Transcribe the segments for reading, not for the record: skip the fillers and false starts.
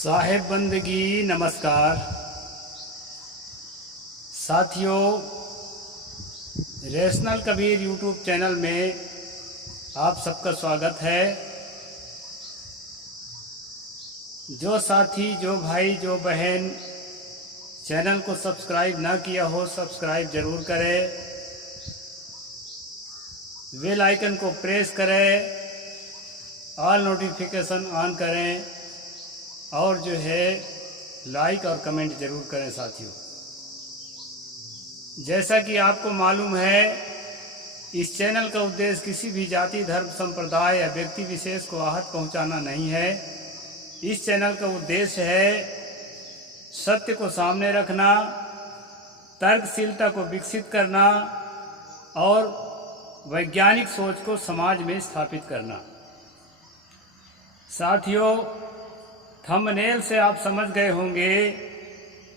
साहेब बंदगी नमस्कार साथियों, रैशनल कबीर यूट्यूब चैनल में आप सबका स्वागत है। जो साथी, जो भाई, जो बहन चैनल को सब्सक्राइब ना किया हो, सब्सक्राइब ज़रूर करें, बेल आइकन को प्रेस करें, ऑल नोटिफिकेशन ऑन करें और जो है लाइक और कमेंट ज़रूर करें। साथियों, जैसा कि आपको मालूम है, इस चैनल का उद्देश्य किसी भी जाति, धर्म, संप्रदाय या व्यक्ति विशेष को आहत पहुंचाना नहीं है। इस चैनल का उद्देश्य है सत्य को सामने रखना, तर्कशीलता को विकसित करना और वैज्ञानिक सोच को समाज में स्थापित करना। साथियों, थंबनेल से आप समझ गए होंगे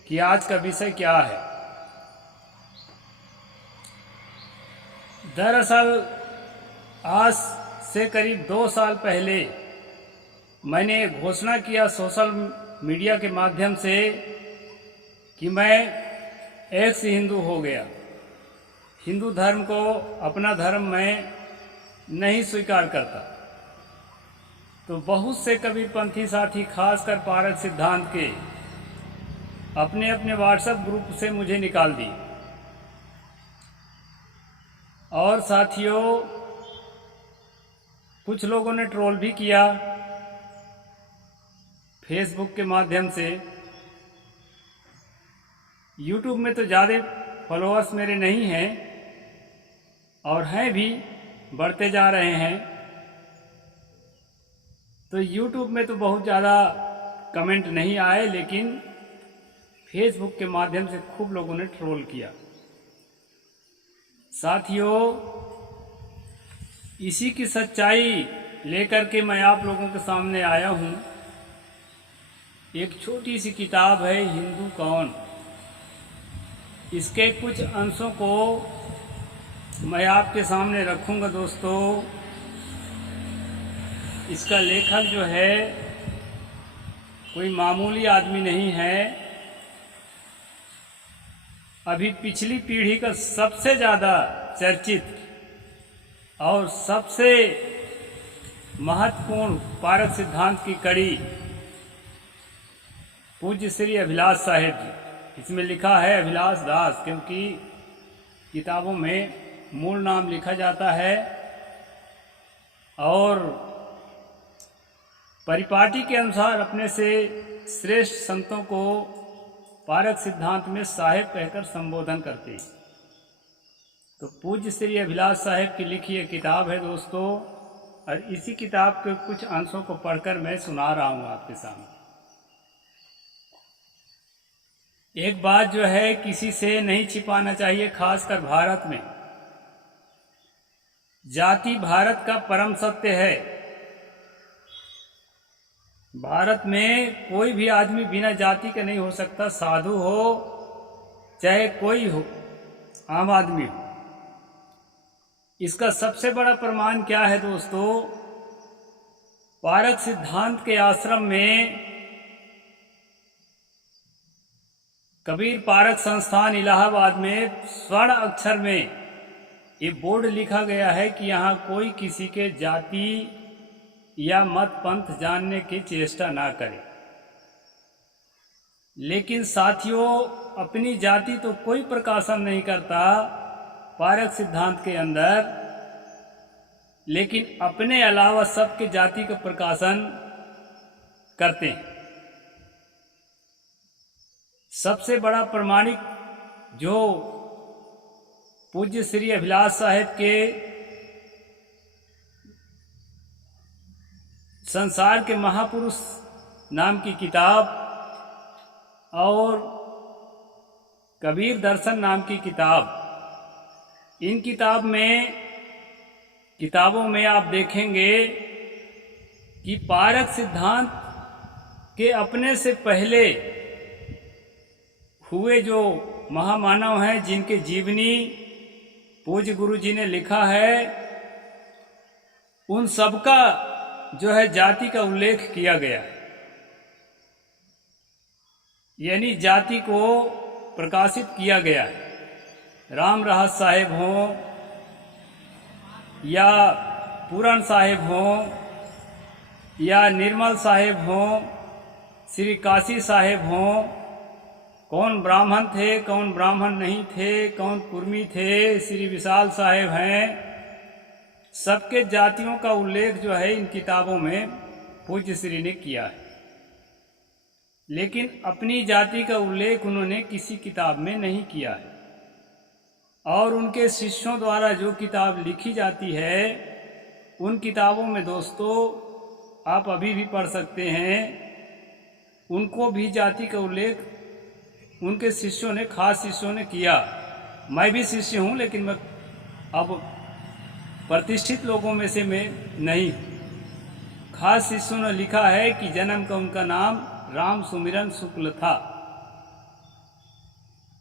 कि आज का विषय क्या है। दरअसल आज से करीब 2 साल पहले मैंने घोषणा किया सोशल मीडिया के माध्यम से कि मैं एक्स हिंदू हो गया। हिंदू धर्म को अपना धर्म मैं नहीं स्वीकार करता। तो बहुत से कबीरपंथी साथी, खासकर पारक सिद्धांत के, अपने अपने व्हाट्सएप ग्रुप से मुझे निकाल दी। और साथियों, कुछ लोगों ने ट्रोल भी किया फेसबुक के माध्यम से। यूट्यूब में तो ज़्यादा फॉलोअर्स मेरे नहीं हैं और हैं भी, बढ़ते जा रहे हैं। तो यूट्यूब में तो बहुत ज़्यादा कमेंट नहीं आए, लेकिन फेसबुक के माध्यम से खूब लोगों ने ट्रोल किया। साथियों, इसी की सच्चाई लेकर के मैं आप लोगों के सामने आया हूँ। एक छोटी सी किताब है, हिंदू कौन। इसके कुछ अंशों को मैं आपके सामने रखूँगा। दोस्तों, इसका लेखक जो है कोई मामूली आदमी नहीं है। अभी पिछली पीढ़ी का सबसे ज़्यादा चर्चित और सबसे महत्वपूर्ण पारक सिद्धांत की कड़ी पूज्य श्री अभिलाष साहेब जी। इसमें लिखा है अभिलाष दास, क्योंकि किताबों में मूल नाम लिखा जाता है और परिपाटी के अनुसार अपने से श्रेष्ठ संतों को पारक सिद्धांत में साहेब कहकर संबोधन करते हैं। तो पूज्य श्री अभिलाष साहेब की लिखी एक किताब है दोस्तों, और इसी किताब के कुछ अंशों को पढ़कर मैं सुना रहा हूँ आपके सामने। एक बात जो है किसी से नहीं छिपाना चाहिए, खासकर भारत में। जाति भारत का परम सत्य है। भारत में कोई भी आदमी बिना जाति के नहीं हो सकता। साधु हो चाहे कोई हो, आम आदमी हो। इसका सबसे बड़ा प्रमाण क्या है दोस्तों? पारक सिद्धांत के आश्रम में कबीर पारक संस्थान इलाहाबाद में स्वर्ण अक्षर में ये बोर्ड लिखा गया है कि यहाँ कोई किसी के जाति या मत पंथ जानने की चेष्टा ना करे। लेकिन साथियों, अपनी जाति तो कोई प्रकाशन नहीं करता पारक सिद्धांत के अंदर, लेकिन अपने अलावा सबके जाति का प्रकाशन करते हैं। सबसे बड़ा प्रमाणिक जो पूज्य श्री अभिलाष साहेब के संसार के महापुरुष नाम की किताब और कबीर दर्शन नाम की किताब, इन किताबों में आप देखेंगे कि पारक सिद्धांत के अपने से पहले हुए जो महामानव हैं, जिनके जीवनी पूज्य गुरु जी ने लिखा है, उन सबका जो है जाति का उल्लेख किया गया। यानी जाति को प्रकाशित किया गया है। राम रहस साहेब हों या पूरन साहेब हों या निर्मल साहेब हों, श्री काशी साहेब हों, कौन ब्राह्मण थे कौन ब्राह्मण नहीं थे, कौन कुर्मी थे, श्री विशाल साहेब हैं, सबके जातियों का उल्लेख जो है इन किताबों में पूज्य श्री ने किया है। लेकिन अपनी जाति का उल्लेख उन्होंने किसी किताब में नहीं किया है। और उनके शिष्यों द्वारा जो किताब लिखी जाती है उन किताबों में दोस्तों आप अभी भी पढ़ सकते हैं, उनको भी जाति का उल्लेख उनके शिष्यों ने, खास शिष्यों ने किया। मैं भी शिष्य हूँ, लेकिन मैं अब प्रतिष्ठित लोगों में से मैं नहीं। खास शिष्यों ने लिखा है कि जन्म का उनका नाम राम सुमिरन शुक्ल था।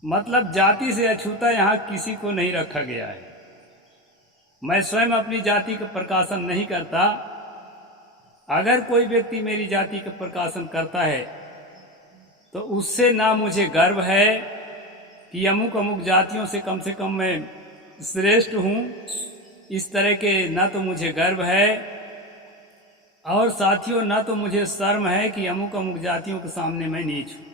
मतलब जाति से अछूता यहाँ किसी को नहीं रखा गया है। मैं स्वयं अपनी जाति का प्रकाशन नहीं करता। अगर कोई व्यक्ति मेरी जाति का प्रकाशन करता है तो उससे ना मुझे गर्व है कि अमुक अमुक जातियों से कम मैं श्रेष्ठ हूँ, इस तरह के ना तो मुझे गर्व है, और साथियों ना तो मुझे शर्म है कि अमुक अमुक जातियों के सामने मैं नीच हूँ।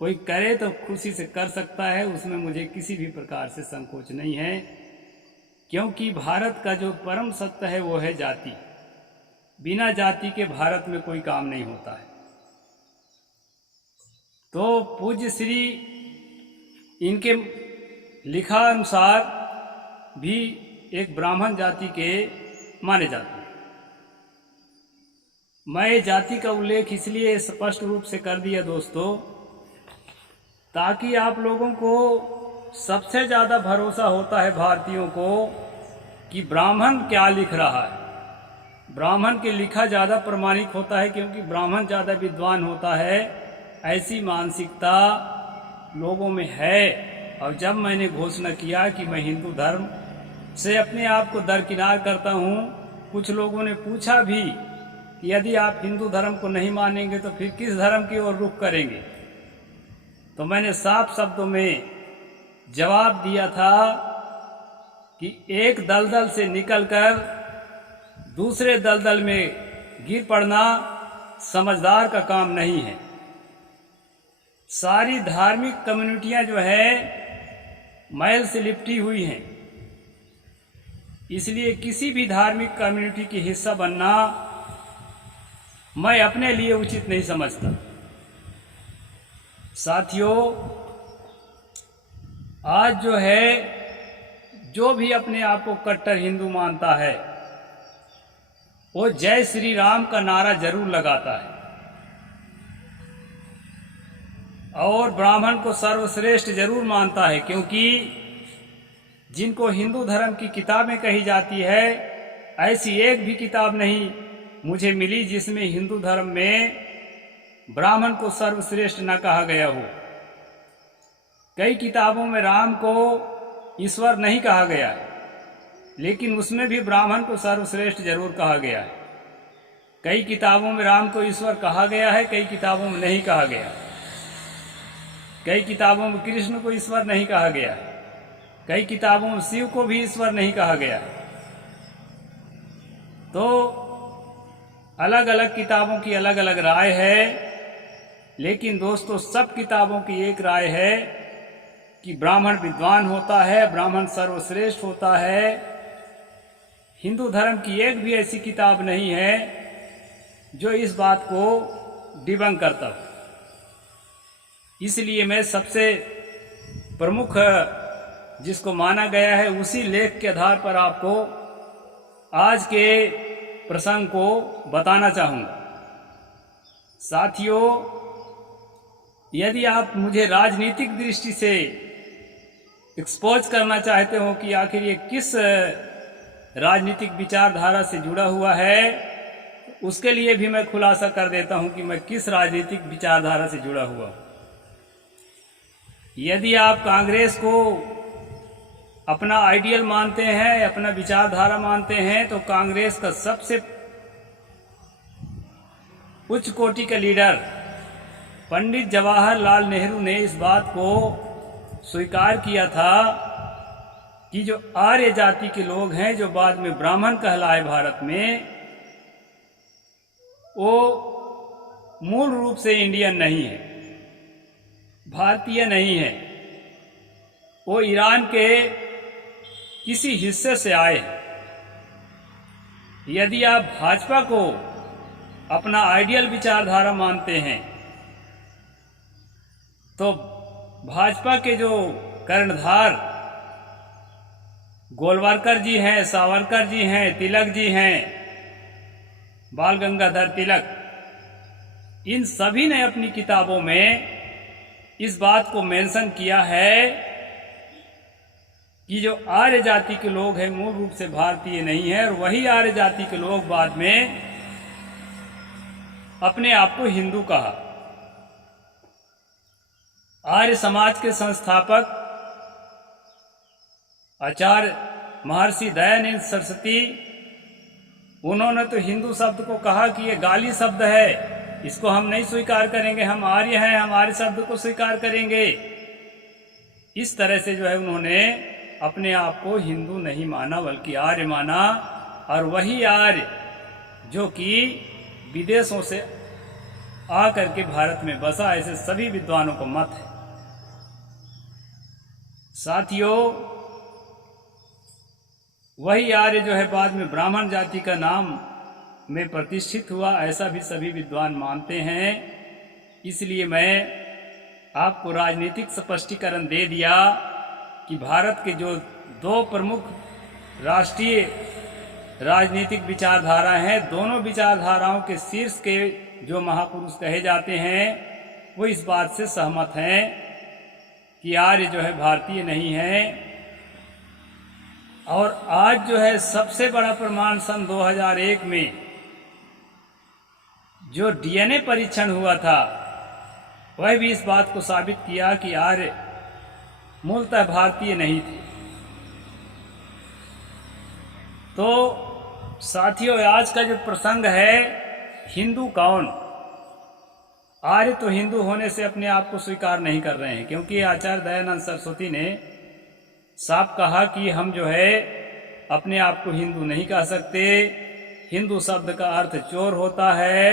कोई करे तो खुशी से कर सकता है, उसमें मुझे किसी भी प्रकार से संकोच नहीं है, क्योंकि भारत का जो परम सत्य है वो है जाति। बिना जाति के भारत में कोई काम नहीं होता है। तो पूज्य श्री इनके लिखा अनुसार भी एक ब्राह्मण जाति के माने जाते हैं। मैं जाति का उल्लेख इसलिए स्पष्ट रूप से कर दिया दोस्तों, ताकि आप लोगों को सबसे ज़्यादा भरोसा होता है भारतीयों को कि ब्राह्मण क्या लिख रहा है। ब्राह्मण के लिखा ज़्यादा प्रमाणिक होता है, क्योंकि ब्राह्मण ज़्यादा विद्वान होता है, ऐसी मानसिकता लोगों में है। और जब मैंने घोषणा किया कि मैं हिंदू धर्म से अपने आप को दरकिनार करता हूँ, कुछ लोगों ने पूछा भी कि यदि आप हिंदू धर्म को नहीं मानेंगे तो फिर किस धर्म की ओर रुख करेंगे। तो मैंने साफ शब्दों में जवाब दिया था कि एक दलदल से निकलकर दूसरे दलदल में गिर पड़ना समझदार का काम नहीं है। सारी धार्मिक कम्युनिटियां जो है मैल से लिपटी हुई हैं, इसलिए किसी भी धार्मिक कम्युनिटी की हिस्सा बनना मैं अपने लिए उचित नहीं समझता। साथियों, आज जो है जो भी अपने आप को कट्टर हिंदू मानता है वो जय श्री राम का नारा जरूर लगाता है, और ब्राह्मण को सर्वश्रेष्ठ जरूर मानता है, क्योंकि जिनको हिंदू धर्म की किताबें कही जाती है, ऐसी एक भी किताब नहीं मुझे मिली जिसमें हिंदू धर्म में ब्राह्मण को सर्वश्रेष्ठ न कहा गया हो। कई किताबों में राम को ईश्वर नहीं कहा गया है, लेकिन उसमें भी ब्राह्मण को सर्वश्रेष्ठ जरूर कहा गया है। कई किताबों में राम को ईश्वर कहा गया है, कई किताबों में नहीं कहा गया। कई किताबों में कृष्ण को ईश्वर नहीं कहा गया, कई किताबों में शिव को भी ईश्वर नहीं कहा गया। तो अलग अलग किताबों की अलग अलग राय है, लेकिन दोस्तों सब किताबों की एक राय है कि ब्राह्मण विद्वान होता है, ब्राह्मण सर्वश्रेष्ठ होता है। हिंदू धर्म की एक भी ऐसी किताब नहीं है जो इस बात को डिबंक करता हो। इसलिए मैं सबसे प्रमुख जिसको माना गया है उसी लेख के आधार पर आपको आज के प्रसंग को बताना चाहूँगा। साथियों, यदि आप मुझे राजनीतिक दृष्टि से एक्सपोज करना चाहते हो कि आखिर ये किस राजनीतिक विचारधारा से जुड़ा हुआ है, उसके लिए भी मैं खुलासा कर देता हूं कि मैं किस राजनीतिक विचारधारा से जुड़ा हुआ हूं। यदि आप कांग्रेस को अपना आइडियल मानते हैं, अपना विचारधारा मानते हैं, तो कांग्रेस का सबसे उच्च कोटि का लीडर पंडित जवाहरलाल नेहरू ने इस बात को स्वीकार किया था कि जो आर्य जाति के लोग हैं, जो बाद में ब्राह्मण कहलाए भारत में, वो मूल रूप से इंडियन नहीं है, भारतीय नहीं है, वो ईरान के किसी हिस्से से आए हैं। यदि आप भाजपा को अपना आइडियल विचारधारा मानते हैं तो भाजपा के जो कर्णधार गोलवारकर जी हैं, सावरकर जी हैं, तिलक जी हैं, बाल गंगाधर तिलक, इन सभी ने अपनी किताबों में इस बात को मेंशन किया है कि जो आर्य जाति के लोग हैं मूल रूप से भारतीय नहीं है, और वही आर्य जाति के लोग बाद में अपने आप को हिंदू कहा। आर्य समाज के संस्थापक आचार्य महर्षि दयानंद सरस्वती, उन्होंने तो हिंदू शब्द को कहा कि ये गाली शब्द है, इसको हम नहीं स्वीकार करेंगे, हम आर्य हैं, हम आर्य शब्द को स्वीकार करेंगे। इस तरह से जो है उन्होंने अपने आप को हिंदू नहीं माना बल्कि आर्य माना, और वही आर्य जो कि विदेशों से आकर के भारत में बसा, ऐसे सभी विद्वानों को मत है। साथियों, वही आर्य जो है बाद में ब्राह्मण जाति का नाम में प्रतिष्ठित हुआ, ऐसा भी सभी विद्वान मानते हैं। इसलिए मैं आपको राजनीतिक स्पष्टीकरण दे दिया कि भारत के जो दो प्रमुख राष्ट्रीय राजनीतिक विचारधारा हैं, दोनों विचारधाराओं के शीर्ष के जो महापुरुष कहे जाते हैं वो इस बात से सहमत हैं कि आर्य जो है भारतीय नहीं है। और आज जो है सबसे बड़ा प्रमाण सन 2001 में जो डीएनए परीक्षण हुआ था, वह भी इस बात को साबित किया कि आर्य मूलतः भारतीय नहीं थे। तो साथियों, आज का जो प्रसंग है, हिंदू कौन? आर्य तो हिंदू होने से अपने आप को स्वीकार नहीं कर रहे हैं, क्योंकि आचार्य दयानंद सरस्वती ने साफ कहा कि हम जो है अपने आप को हिंदू नहीं कह सकते। हिंदू शब्द का अर्थ चोर होता है,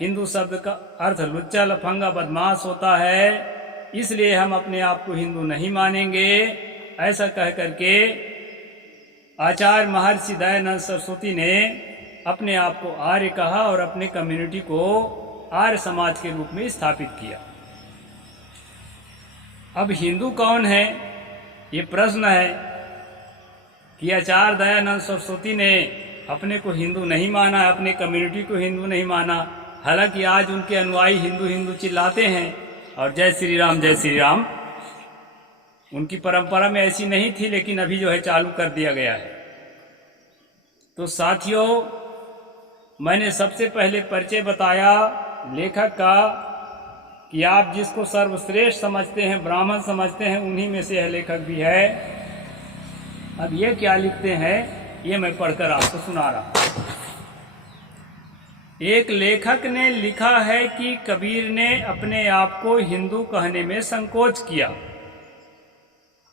हिंदू शब्द का अर्थ लुच्चा लफंगा बदमाश होता है, इसलिए हम अपने आप को हिंदू नहीं मानेंगे। ऐसा कह करके आचार्य महर्षि दयानंद सरस्वती ने अपने आप को आर्य कहा और अपने कम्युनिटी को आर्य समाज के रूप में स्थापित किया। अब हिंदू कौन है, ये प्रश्न है कि आचार्य दयानंद सरस्वती ने अपने को हिंदू नहीं माना, अपने कम्युनिटी को हिंदू नहीं माना। हालांकि आज उनके अनुयायी हिंदू हिंदू चिल्लाते हैं और जय श्री राम जय श्री राम। उनकी परंपरा में ऐसी नहीं थी, लेकिन अभी जो है चालू कर दिया गया है। तो साथियों, मैंने सबसे पहले परिचय बताया लेखक का कि आप जिसको सर्वश्रेष्ठ समझते हैं, ब्राह्मण समझते हैं, उन्हीं में से यह लेखक भी है। अब ये क्या लिखते हैं, ये मैं पढ़कर आपको सुना रहा हूं। एक लेखक ने लिखा है कि कबीर ने अपने आप को हिंदू कहने में संकोच किया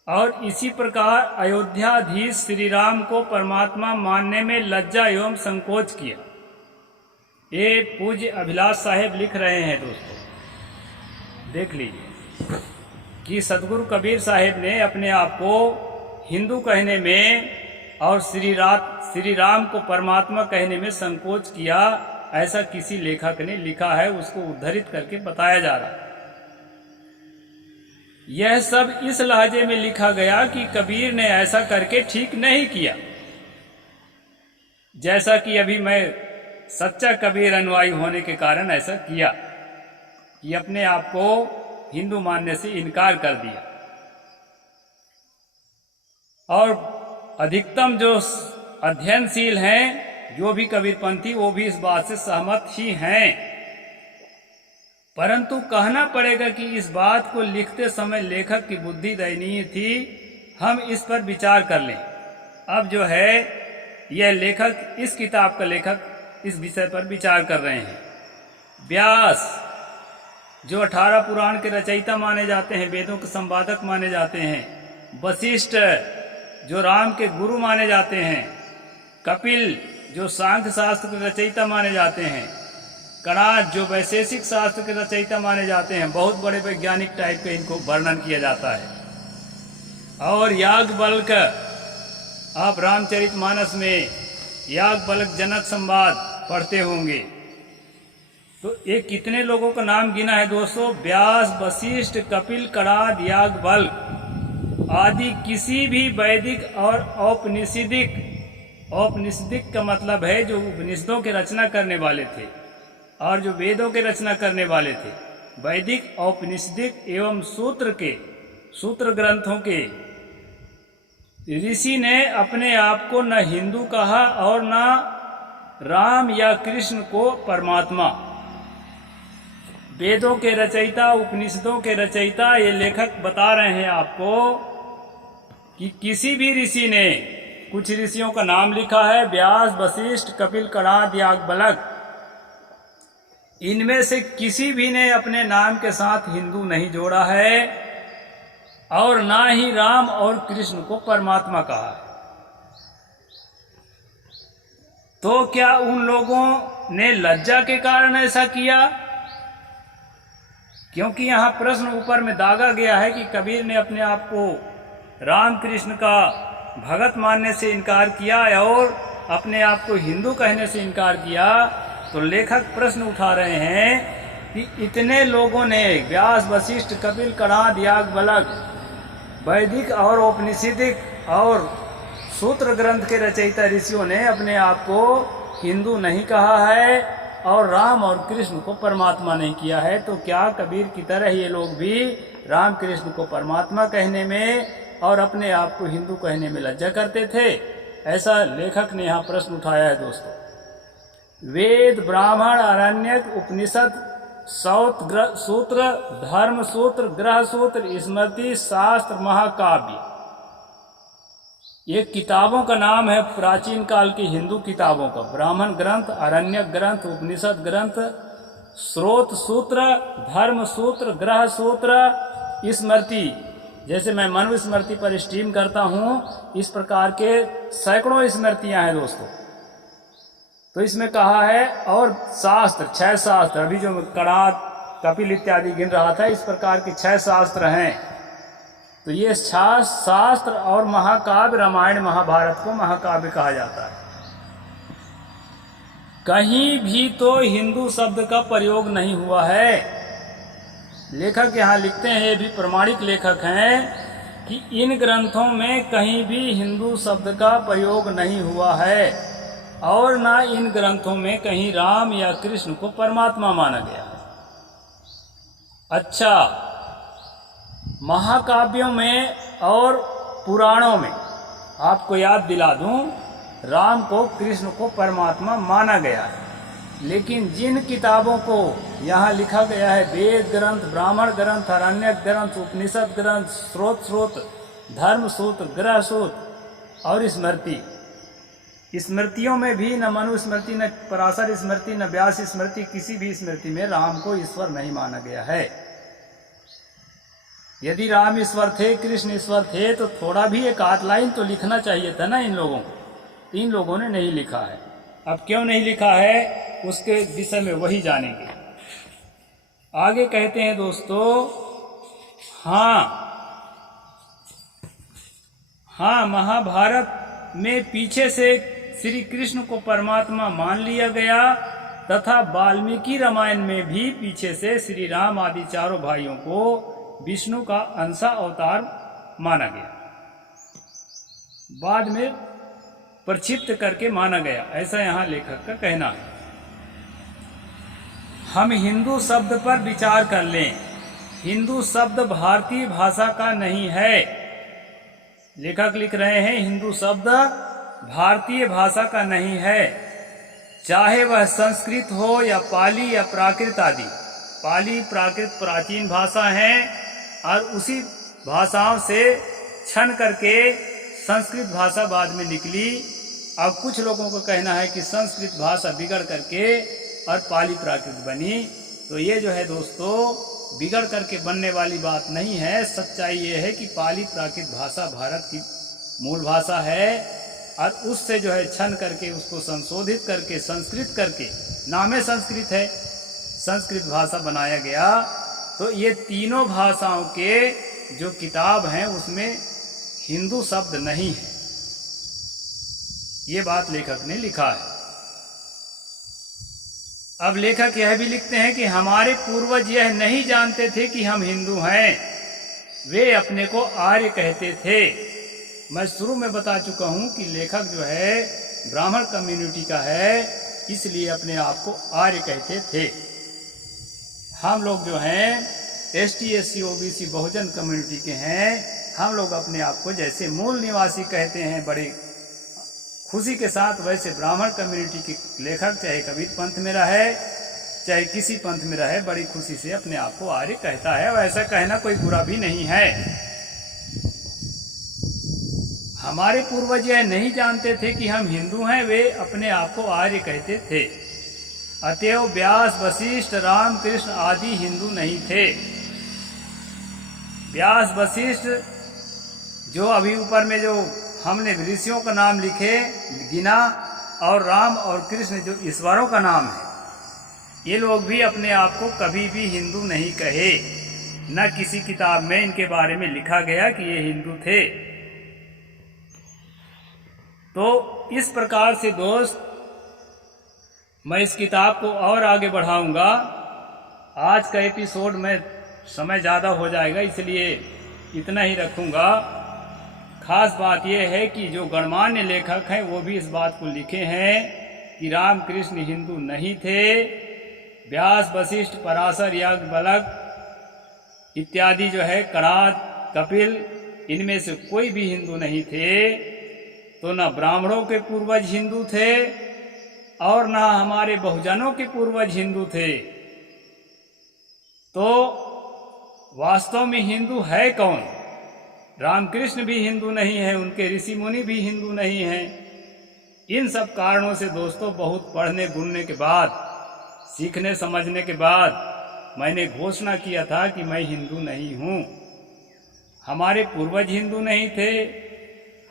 और इसी प्रकार अयोध्याधीश श्री राम को परमात्मा मानने में लज्जा एवं संकोच किया। ये पूज्य अभिलाष साहेब लिख रहे हैं दोस्तों, देख लीजिए कि सदगुरु कबीर साहेब ने अपने आप को हिंदू कहने में और श्री राम को परमात्मा कहने में संकोच किया, ऐसा किसी लेखक ने लिखा है, उसको उद्धृत करके बताया जा रहा है। यह सब इस लहजे में लिखा गया कि कबीर ने ऐसा करके ठीक नहीं किया। जैसा कि अभी मैं सच्चा कबीर अनुयायी होने के कारण ऐसा किया कि अपने आप को हिंदू मानने से इनकार कर दिया। और अधिकतम जो अध्ययनशील हैं, जो भी कबीरपंथी, वो भी इस बात से सहमत ही हैं। परंतु कहना पड़ेगा कि इस बात को लिखते समय लेखक की बुद्धि दयनीय थी। हम इस पर विचार कर लें। अब जो है यह लेखक, इस किताब का लेखक इस विषय पर विचार कर रहे हैं। व्यास जो 18 पुराण के रचयिता माने जाते हैं, वेदों के संवादक माने जाते हैं। वशिष्ठ जो राम के गुरु माने जाते हैं। कपिल जो सांख्य शास्त्र के रचयिता माने जाते हैं। कणाद जो वैशेषिक शास्त्र के रचयिता माने जाते हैं। बहुत बड़े वैज्ञानिक टाइप के इनको वर्णन किया जाता है। और याज्ञवल्क्य, आप रामचरितमानस में याज्ञवल्क्य जनक संवाद पढ़ते होंगे। तो ये कितने लोगों का नाम गिना है दोस्तों? व्यास, वशिष्ठ, कपिल, कणाद, याज्ञवल्क्य आदि किसी भी वैदिक और औपनिषदिक का मतलब है जो उपनिषदों के रचना करने वाले थे और जो वेदों के रचना करने वाले थे। वैदिक, औपनिषदिक एवं सूत्र ग्रंथों के ऋषि ने अपने आप को न हिंदू कहा और न राम या कृष्ण को परमात्मा। वेदों के रचयिता, उपनिषदों के रचयिता ये लेखक बता रहे हैं आपको कि किसी भी ऋषि ने, कुछ ऋषियों का नाम लिखा है, व्यास, वशिष्ठ, कपिल, कणाद, याज्ञवल्क्य, इनमें से किसी भी ने अपने नाम के साथ हिंदू नहीं जोड़ा है और ना ही राम और कृष्ण को परमात्मा कहा है। तो क्या उन लोगों ने लज्जा के कारण ऐसा किया? क्योंकि यहां प्रश्न ऊपर में दागा गया है कि कबीर ने अपने आप को राम कृष्ण का भगत मानने से इनकार किया और अपने आप को हिंदू कहने से इनकार किया। तो लेखक प्रश्न उठा रहे हैं कि इतने लोगों ने, व्यास, वशिष्ठ, कपिल, कणाद, याज्ञवल्क्य, वैदिक और औपनिषदिक और सूत्र ग्रंथ के रचयिता ऋषियों ने अपने आप को हिंदू नहीं कहा है और राम और कृष्ण को परमात्मा नहीं किया है। तो क्या कबीर की तरह ये लोग भी राम कृष्ण को परमात्मा कहने में और अपने आप को हिंदू कहने में लज्जा करते थे? ऐसा लेखक ने यहाँ प्रश्न उठाया है दोस्तों। वेद, ब्राह्मण, आरण्यक, उपनिषद, सूत्र, धर्म सूत्र, ग्रह सूत्र, स्मृति, शास्त्र, महाकाव्य, ये किताबों का नाम है प्राचीन काल की हिंदू किताबों का। ब्राह्मण ग्रंथ, आरण्यक ग्रंथ, उपनिषद ग्रंथ, स्रोत सूत्र, धर्म सूत्र, ग्रह सूत्र, स्मृति, जैसे मैं मनुस्मृति पर स्ट्रीम करता हूं, इस प्रकार के सैकड़ों स्मृतियां हैं दोस्तों। तो इसमें कहा है, और शास्त्र, 6 शास्त्र, अभी जो कणाद, कपिल इत्यादि गिन रहा था, इस प्रकार के 6 शास्त्र हैं। तो ये शास्त्र और महाकाव्य, रामायण महाभारत को महाकाव्य कहा जाता है। कहीं भी तो हिंदू शब्द का प्रयोग नहीं हुआ है। लेखक यहाँ लिखते हैं, ये भी प्रमाणिक लेखक हैं, कि इन ग्रंथों में कहीं भी हिंदू शब्द का प्रयोग नहीं हुआ है और ना इन ग्रंथों में कहीं राम या कृष्ण को परमात्मा माना गया है। अच्छा, महाकाव्यों में और पुराणों में आपको याद दिला दूं, राम को, कृष्ण को परमात्मा माना गया है। लेकिन जिन किताबों को यहाँ लिखा गया है, वेद ग्रंथ, ब्राह्मण ग्रंथ, आरण्यक ग्रंथ, उपनिषद ग्रंथ, स्रोत, धर्म सूत्र, ग्रह सूत्र और स्मृतियों में भी न मनुस्मृति, न पराशर स्मृति, न व्यास स्मृति, किसी भी स्मृति में राम को ईश्वर नहीं माना गया है। यदि राम ईश्वर थे, कृष्ण ईश्वर थे, तो थोड़ा भी एक आध लाइन तो लिखना चाहिए था ना इन लोगों को। इन लोगों ने नहीं लिखा है। अब क्यों नहीं लिखा है उसके विषय में वही जानेंगे। आगे कहते हैं दोस्तों, हाँ, महाभारत में पीछे से श्री कृष्ण को परमात्मा मान लिया गया तथा वाल्मीकि रामायण में भी पीछे से श्री राम आदि चारों भाइयों को विष्णु का अंश अवतार माना गया, बाद में प्रक्षिप्त करके माना गया, ऐसा यहाँ लेखक का कहना है। हम हिंदू शब्द पर विचार कर लें। हिंदू शब्द भारतीय भाषा का नहीं है। लेखक लिख रहे हैं, हिंदू शब्द भारतीय भाषा का नहीं है, चाहे वह संस्कृत हो या पाली या प्राकृत आदि। पाली, प्राकृत प्राचीन भाषा हैं और उसी भाषाओं से छन करके संस्कृत भाषा बाद में निकली। अब कुछ लोगों का कहना है कि संस्कृत भाषा बिगड़ करके और पाली प्राकृत बनी। तो ये जो है दोस्तों बिगड़ करके बनने वाली बात नहीं है। सच्चाई ये है कि पाली प्राकृत भाषा भारत की मूल भाषा है और उससे जो है छन करके उसको संशोधित करके संस्कृत करके, नामे संस्कृत है, संस्कृत भाषा बनाया गया। तो ये तीनों भाषाओं के जो किताब हैं उसमें हिंदू शब्द नहीं है, ये बात लेखक ने लिखा है। अब लेखक यह भी लिखते हैं कि हमारे पूर्वज यह नहीं जानते थे कि हम हिंदू हैं, वे अपने को आर्य कहते थे। मैं शुरू में बता चुका हूं कि लेखक जो है ब्राह्मण कम्युनिटी का है, इसलिए अपने आप को आर्य कहते थे। हम लोग जो हैं ST SC OBC बहुजन कम्युनिटी के हैं, हम लोग अपने आप को जैसे मूल निवासी कहते हैं बड़े खुशी के साथ, वैसे ब्राह्मण कम्युनिटी के लेखक चाहे कबीर पंथ में रहे चाहे किसी पंथ में रहे, बड़ी खुशी से अपने आप को आर्य कहता है और ऐसा कहना कोई बुरा भी नहीं है। हमारे पूर्वज यह नहीं जानते थे कि हम हिंदू हैं, वे अपने आप को आर्य कहते थे। अतएव व्यास वशिष्ठ रामकृष्ण आदि हिंदू नहीं थे। व्यास वशिष्ठ जो अभी ऊपर में जो हमने ऋषियों का नाम लिखे गिना, और राम और कृष्ण जो ईश्वरों का नाम है, ये लोग भी अपने आप को कभी भी हिंदू नहीं कहे, न किसी किताब में इनके बारे में लिखा गया कि ये हिंदू थे। तो इस प्रकार से दोस्त मैं इस किताब को और आगे बढ़ाऊंगा। आज का एपिसोड में समय ज़्यादा हो जाएगा, इसलिए इतना ही रखूंगा। खास बात यह है कि जो गणमान्य लेखक हैं वो भी इस बात को लिखे हैं कि रामकृष्ण हिंदू नहीं थे। व्यास वशिष्ठ पराशर याज्ञवल्क्य इत्यादि जो है करात कपिल, इनमें से कोई भी हिंदू नहीं थे। तो न ब्राह्मणों के पूर्वज हिंदू थे और न हमारे बहुजनों के पूर्वज हिंदू थे। तो वास्तव में हिंदू है कौन? रामकृष्ण भी हिंदू नहीं है, उनके ऋषि मुनि भी हिंदू नहीं हैं। इन सब कारणों से दोस्तों बहुत पढ़ने बुनने के बाद, सीखने समझने के बाद मैंने घोषणा किया था कि मैं हिंदू नहीं हूँ। हमारे पूर्वज हिंदू नहीं थे।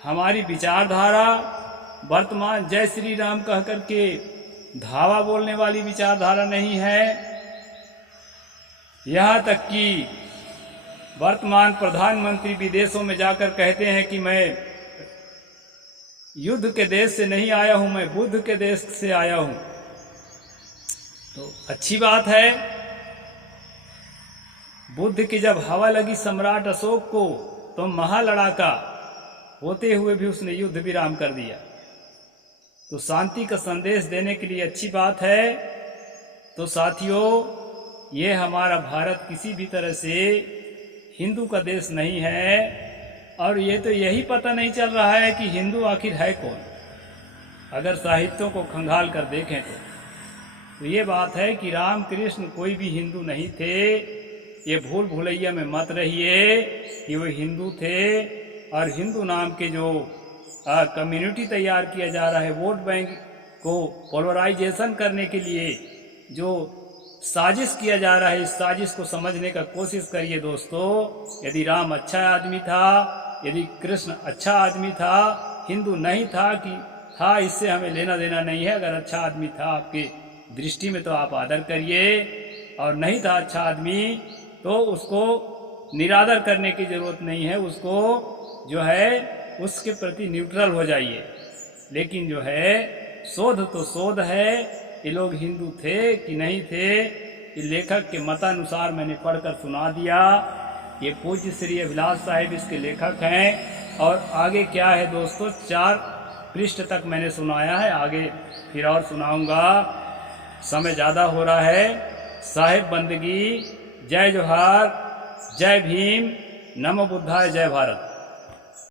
हमारी विचारधारा वर्तमान जय श्री राम कह करके धावा बोलने वाली विचारधारा नहीं है। यहाँ तक कि वर्तमान प्रधानमंत्री विदेशों में जाकर कहते हैं कि मैं युद्ध के देश से नहीं आया हूं, मैं बुद्ध के देश से आया हूं। तो अच्छी बात है। बुद्ध की जब हवा लगी सम्राट अशोक को, तो महालड़ाका होते हुए भी उसने युद्ध विराम कर दिया। तो शांति का संदेश देने के लिए अच्छी बात है। तो साथियों, ये हमारा भारत किसी भी तरह से हिंदू का देश नहीं है, और ये तो यही पता नहीं चल रहा है कि हिंदू आखिर है कौन। अगर साहित्यों को खंगाल कर देखें तो ये बात है कि रामकृष्ण कोई भी हिंदू नहीं थे। ये भूल भुलैया में मत रहिए कि वो हिंदू थे। और हिंदू नाम के जो कम्युनिटी तैयार किया जा रहा है, वोट बैंक को पोलराइजेशन करने के लिए जो साजिश किया जा रहा है, इस साजिश को समझने का कोशिश करिए दोस्तों। यदि राम अच्छा आदमी था, यदि कृष्ण अच्छा आदमी था, हिंदू नहीं था कि था, इससे हमें लेना देना नहीं है। अगर अच्छा आदमी था आपके दृष्टि में तो आप आदर करिए, और नहीं था अच्छा आदमी तो उसको निरादर करने की जरूरत नहीं है। उसको जो है उसके प्रति न्यूट्रल हो जाइए। लेकिन जो है शोध तो शोध है, ये लोग हिंदू थे कि नहीं थे, ये लेखक के मतानुसार मैंने पढ़कर सुना दिया। ये पूज्य श्री अभिलाष साहिब इसके लेखक हैं। और आगे क्या है दोस्तों, 4 पृष्ठ तक मैंने सुनाया है, आगे फिर और सुनाऊंगा। समय ज़्यादा हो रहा है। साहिब बंदगी, जय जोहार, जय भीम, नमो बुद्धाय, जय भारत।